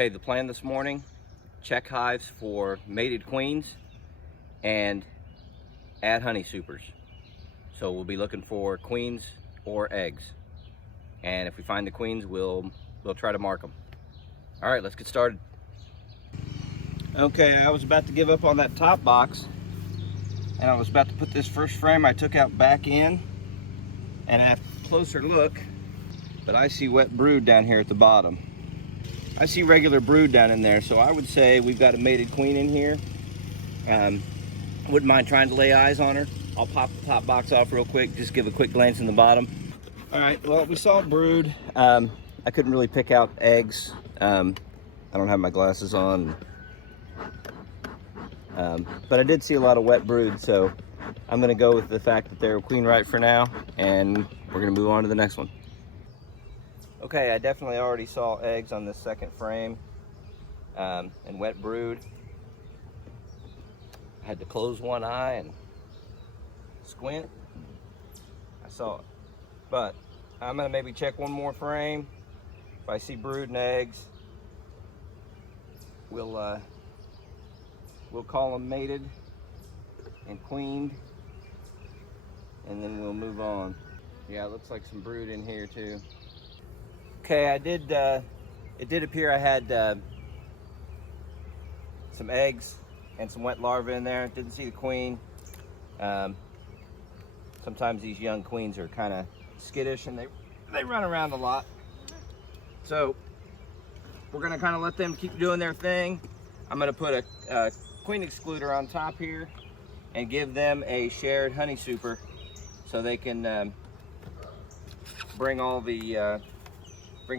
Okay, the plan this morning, check hives for mated queens and add honey supers. So we'll be looking for queens or eggs. And if we find the queens, we'll try to mark them. All right, let's get started. Okay, I was about to give up on that top box, and I was about to put this first frame I took out back in, and at a closer look, but I see wet brood down here at the bottom. I see regular brood down in there, so I would say we've got a mated queen in here. Wouldn't mind trying to lay eyes on her. I'll pop the top box off real quick, just give a quick glance in the bottom. All right, well, we saw brood. I couldn't really pick out eggs. I don't have my glasses on. But I did see a lot of wet brood, so I'm gonna go with the fact that they're a queen right for now, and we're gonna move on to the next one. Okay, I definitely already saw eggs on this second frame, and wet brood. I had to close one eye and squint. I saw it, but I'm gonna maybe check one more frame. If I see brood and eggs, we'll call them mated and queened, and then we'll move on. Yeah, it looks like some brood in here too. Okay, it did appear I had some eggs and some wet larvae in there. Didn't see the queen. Sometimes these young queens are kind of skittish and they run around a lot. So we're gonna kind of let them keep doing their thing. I'm gonna put a queen excluder on top here and give them a shared honey super so they can bring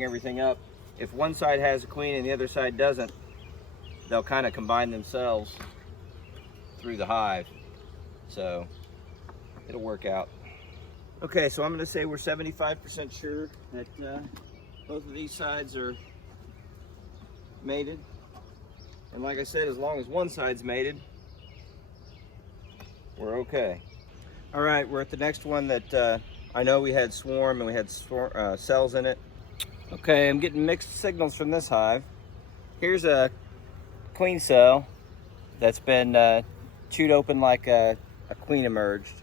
everything up. If one side has a queen and the other side doesn't, they'll kind of combine themselves through the hive, so it'll work out. Okay, so I'm going to say we're 75% sure that both of these sides are mated, and like I said, as long as one side's mated, we're okay. All right, we're at the next one that I know we had swarm and we had cells in it. Okay, I'm getting mixed signals from this hive. Here's a queen cell that's been chewed open like a queen emerged.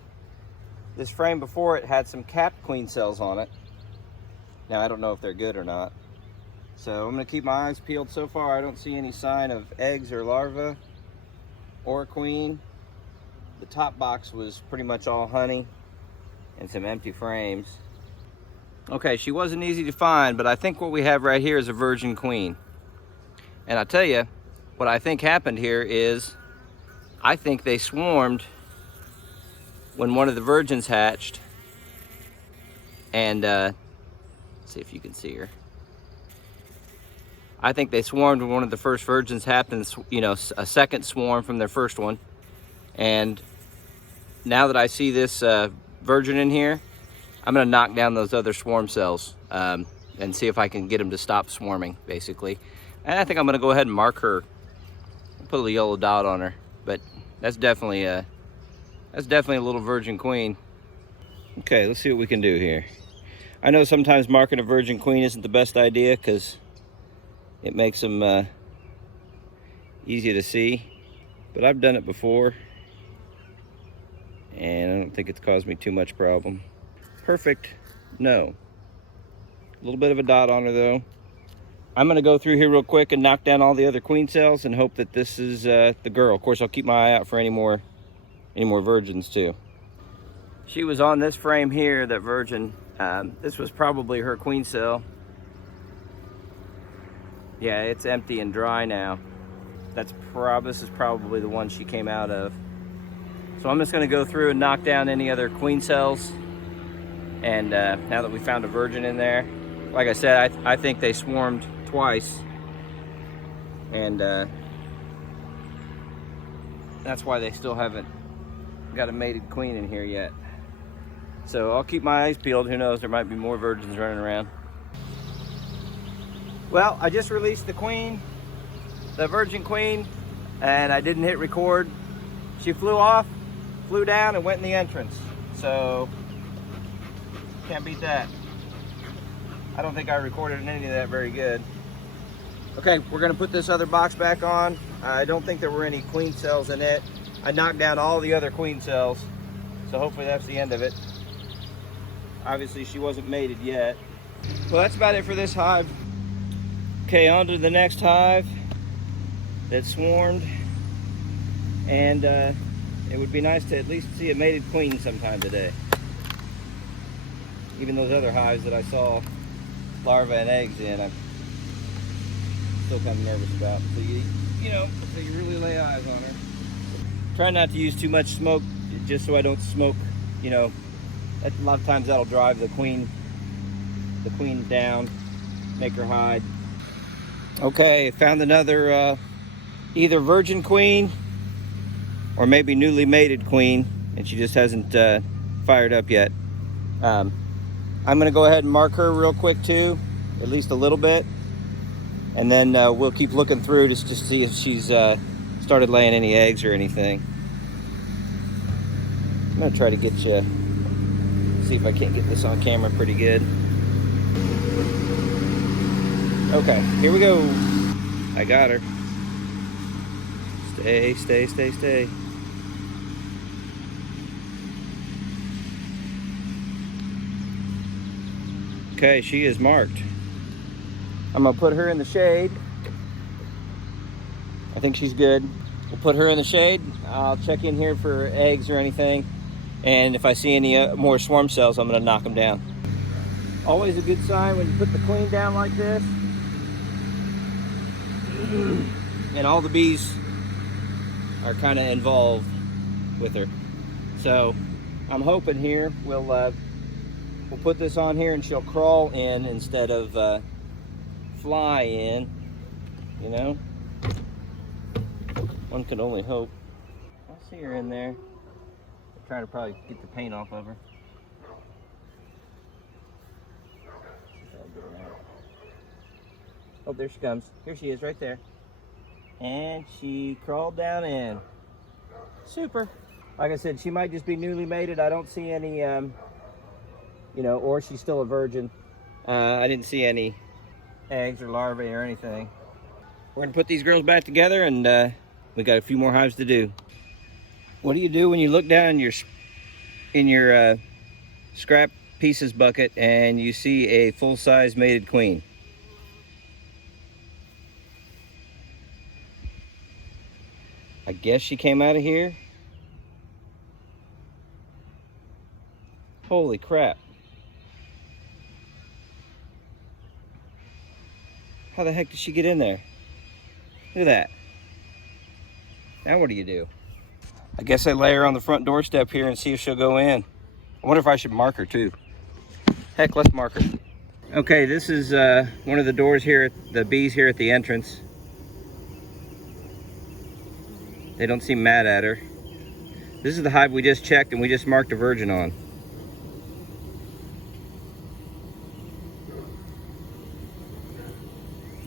This frame before it had some capped queen cells on it. Now I don't know if they're good or not. So I'm gonna keep my eyes peeled. So far I don't see any sign of eggs or larvae or a queen. The top box was pretty much all honey and some empty frames. Okay, she wasn't easy to find, but I think what we have right here is a virgin queen. And I'll tell you, what I think happened here is, I think they swarmed when one of the virgins hatched. And, let's see if you can see her. I think they swarmed when one of the first virgins happened, you know, a second swarm from their first one. And now that I see this virgin in here, I'm gonna knock down those other swarm cells and see if I can get them to stop swarming, basically. And I think I'm gonna go ahead and mark her, put a little yellow dot on her. But that's definitely a little virgin queen. Okay, let's see what we can do here. I know sometimes marking a virgin queen isn't the best idea because it makes them easy to see, but I've done it before and I don't think it's caused me too much problem. Perfect, no. A little bit of a dot on her though. I'm gonna go through here real quick and knock down all the other queen cells and hope that this is the girl. Of course, I'll keep my eye out for any more virgins too. She was on this frame here, that virgin. This was probably her queen cell. Yeah, it's empty and dry now. This is probably the one she came out of. So I'm just gonna go through and knock down any other queen cells. And now that we found a virgin in there, like I said, I think they swarmed twice. And that's why they still haven't got a mated queen in here yet. So I'll keep my eyes peeled. Who knows, there might be more virgins running around. Well, I just released the queen, the virgin queen, and I didn't hit record. She flew off, flew down, and went in the entrance. So can't beat that. I don't think I recorded any of that very good. Okay, we're gonna put this other box back on. I don't think there were any queen cells in it. I knocked down all the other queen cells, so hopefully that's the end of it. Obviously she wasn't mated yet. Well, that's about it for this hive. Okay, on to the next hive that swarmed, and it would be nice to at least see a mated queen sometime today. Even those other hives that I saw larvae and eggs in, I'm still kind of nervous about. So you know, so you really lay eyes on her. Try not to use too much smoke, just so I don't smoke. You know, a lot of times that'll drive the queen down, make her hide. Okay, found another either virgin queen or maybe newly mated queen, and she just hasn't fired up yet. I'm gonna go ahead and mark her real quick too, at least a little bit, and then we'll keep looking through just to see if she's started laying any eggs or anything. I'm gonna try to get you, see if I can't get this on camera pretty good. Okay, here we go. I got her. Stay, stay, stay, stay. Okay, she is marked. I'm gonna put her in the shade. I think she's good. We'll put her in the shade. I'll check in here for eggs or anything. And if I see any more swarm cells, I'm gonna knock them down. Always a good sign when you put the queen down like this. And all the bees are kind of involved with her. So I'm hoping here we'll put this on here and she'll crawl in instead of fly in, you know? One can only hope. I see her in there. I'm trying to probably get the paint off of her. Oh, there she comes. Here she is right there. And she crawled down in. Super. Like I said, she might just be newly mated. I don't see any, you know, or she's still a virgin. I didn't see any eggs or larvae or anything. We're gonna put these girls back together, and we got a few more hives to do. What do you do when you look down in your scrap pieces bucket and you see a full-size mated queen? I guess she came out of here. Holy crap. How the heck did she get in there? Look at that. Now what do you do? I guess I lay her on the front doorstep here and see if she'll go in. I wonder if I should mark her too. Heck, let's mark her. Okay, this is one of the doors here, the bees here at the entrance. They don't seem mad at her. This is the hive we just checked and we just marked a virgin on.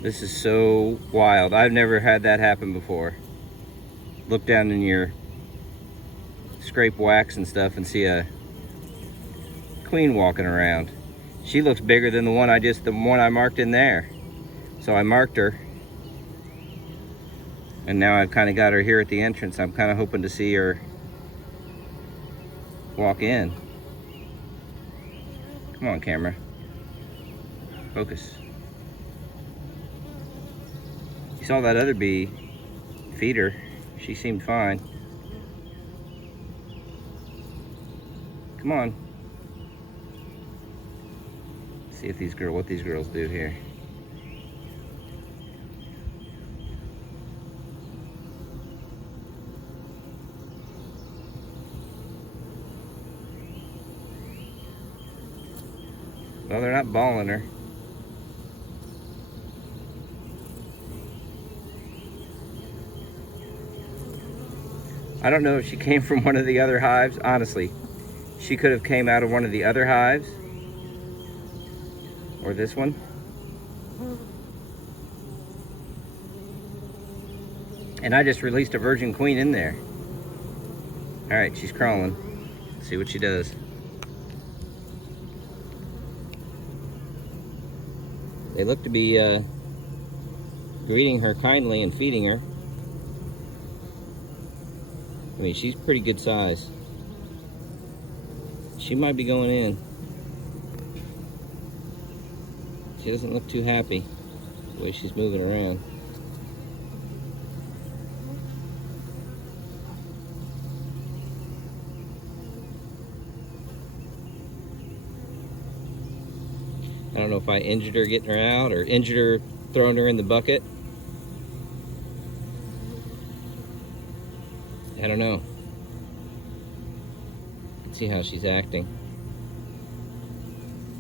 This is so wild. I've never had that happen before. Look down in your scrape wax and stuff and see a queen walking around. She looks bigger than the one I marked in there. So I marked her. And now I've kind of got her here at the entrance. I'm kind of hoping to see her walk in. Come on, camera. Focus. You saw that other bee feed her. She seemed fine. Come on. See if what these girls do here. Well, they're not balling her. I don't know if she came from one of the other hives. Honestly, she could have came out of one of the other hives. Or this one. And I just released a virgin queen in there. All right, she's crawling. Let's see what she does. They look to be greeting her kindly and feeding her. I mean, she's pretty good size. She might be going in. She doesn't look too happy the way she's moving around. I don't know if I injured her getting her out or injured her throwing her in the bucket. I don't know. Let's see how she's acting.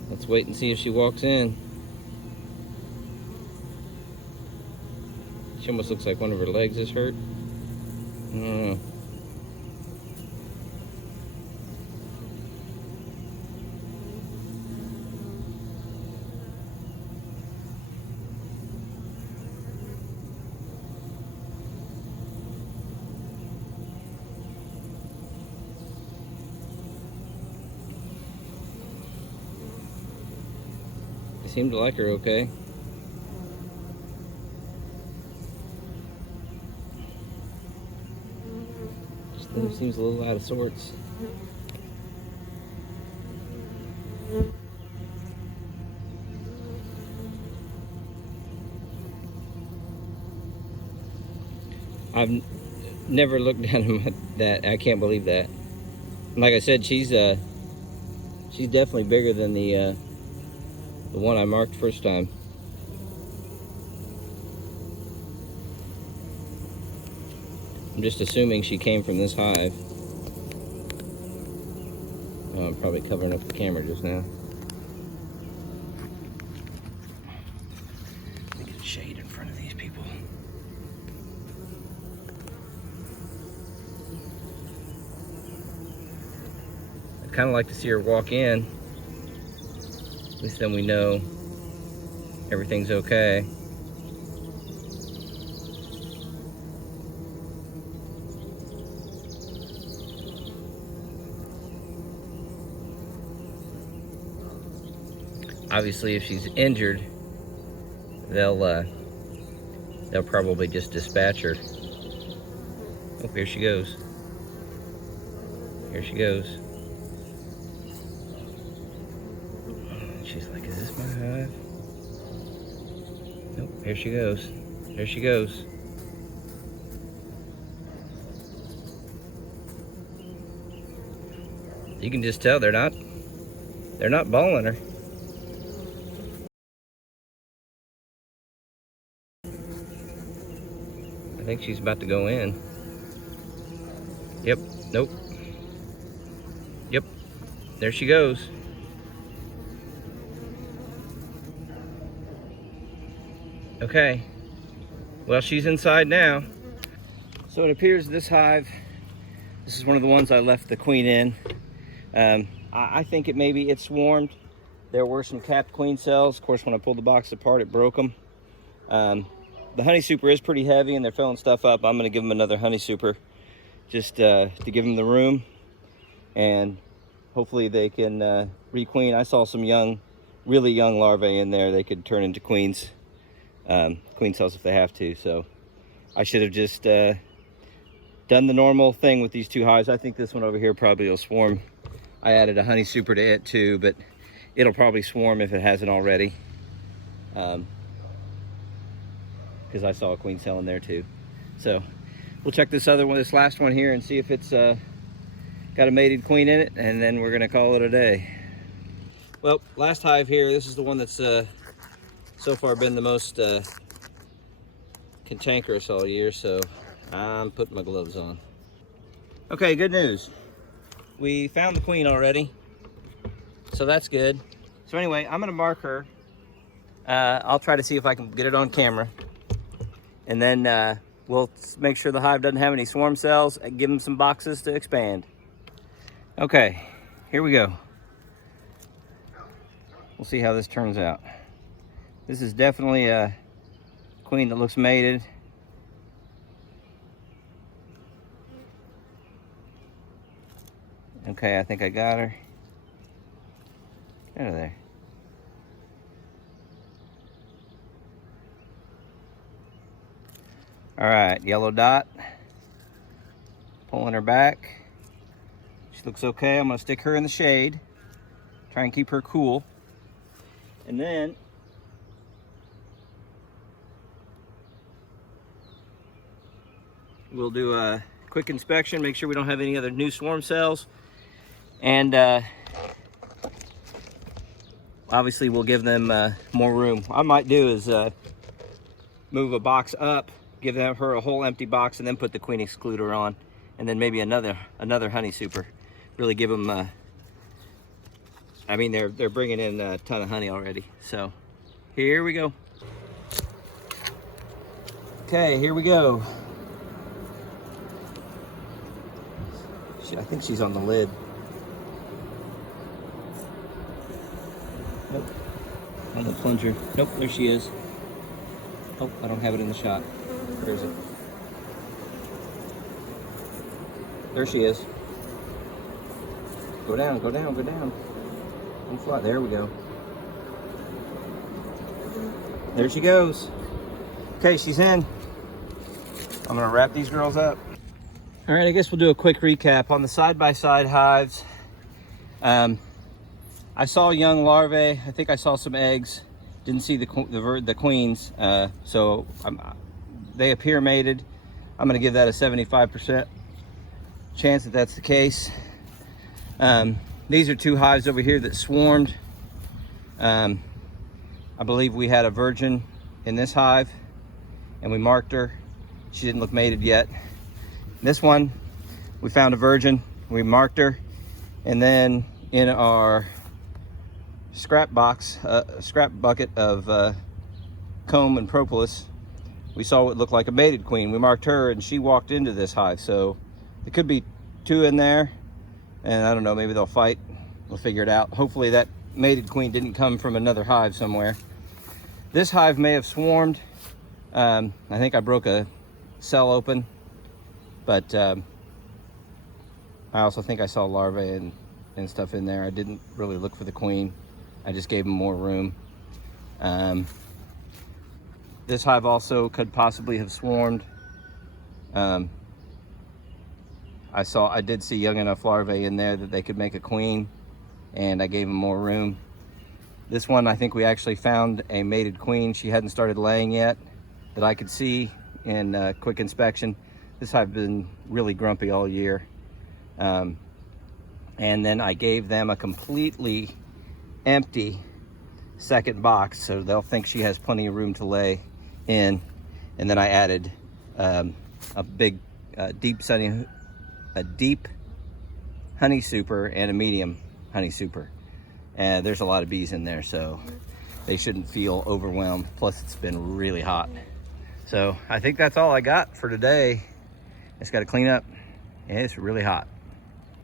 Let's wait and see if she walks in. She almost looks like one of her legs is hurt. I don't know. I seem to like her okay. Just seems a little out of sorts. I've never looked at that. I can't believe that. Like I said, she's definitely bigger than the one I marked first time. I'm just assuming she came from this hive. Oh, I'm probably covering up the camera just now. Let me get shade in front of these people. I'd kind of like to see her walk in. At least then we know everything's okay. Obviously, if she's injured, they'll probably just dispatch her. Oh, here she goes. Here she goes. She's like, is this my hive? Nope, here she goes. There she goes. You can just tell they're not balling her. I think she's about to go in. Yep, nope. Yep, there she goes. Okay, well, she's inside now. So it appears this hive, this is one of the ones I left the queen in. I think it swarmed. There were some capped queen cells. Of course, when I pulled the box apart, it broke them. The honey super is pretty heavy and they're filling stuff up. I'm gonna give them another honey super just to give them the room, and hopefully they can re-queen. I saw some really young larvae in there. They could turn into queens, queen cells if they have to. So I should have just done the normal thing with these two hives. I think this one over here probably will swarm. I added a honey super to it too, but it'll probably swarm if it hasn't already. Because I saw a queen cell in there too. So we'll check this last one here and see if it's got a mated queen in it, and then we're gonna call it a day. Well, last hive here, this is the one that's so far been the most cantankerous all year, so I'm putting my gloves on. Okay, good news. We found the queen already, so that's good. So anyway, I'm gonna mark her. I'll try to see if I can get it on camera. And then we'll make sure the hive doesn't have any swarm cells and give them some boxes to expand. Okay, here we go. We'll see how this turns out. This is definitely a queen that looks mated. Okay, I think I got her. Get out of there. All right, yellow dot. Pulling her back. She looks okay. I'm gonna stick her in the shade. Try and keep her cool. And then we'll do a quick inspection, make sure we don't have any other new swarm cells. And obviously we'll give them more room. What I might do is move a box up, give her a whole empty box, and then put the queen excluder on, and then maybe another honey super. Really give them, I mean, they're bringing in a ton of honey already. So here we go. Okay, here we go. I think she's on the lid. Nope, on the plunger. Nope, there she is. Oh, I don't have it in the shot. Where is it? There she is. Go down, go down, go down. Don't fly. There we go. There she goes. Okay, she's in. I'm gonna wrap these girls up. All right, I guess we'll do a quick recap on the side-by-side hives. I saw young larvae. I think I saw some eggs. Didn't see the queens. So they appear mated. I'm gonna give that a 75% chance that that's the case. These are two hives over here that swarmed. I believe we had a virgin in this hive and we marked her. She didn't look mated yet. This one, we found a virgin, we marked her, and then in our scrap box, scrap bucket of comb and propolis, we saw what looked like a mated queen. We marked her and she walked into this hive. So there could be two in there, and I don't know, maybe they'll fight. We'll figure it out. Hopefully that mated queen didn't come from another hive somewhere. This hive may have swarmed. I think I broke a cell open, but I also think I saw larvae and stuff in there. I didn't really look for the queen. I just gave them more room. This hive also could possibly have swarmed. I did see young enough larvae in there that they could make a queen, and I gave them more room. This one, I think we actually found a mated queen. She hadn't started laying yet that I could see in quick inspection. This hive been really grumpy all year. And then I gave them a completely empty second box, so they'll think she has plenty of room to lay in. And then I added a big deep honey super and a medium honey super. And there's a lot of bees in there, so they shouldn't feel overwhelmed. Plus it's been really hot. So I think that's all I got for today. Just got to clean up. It's really hot.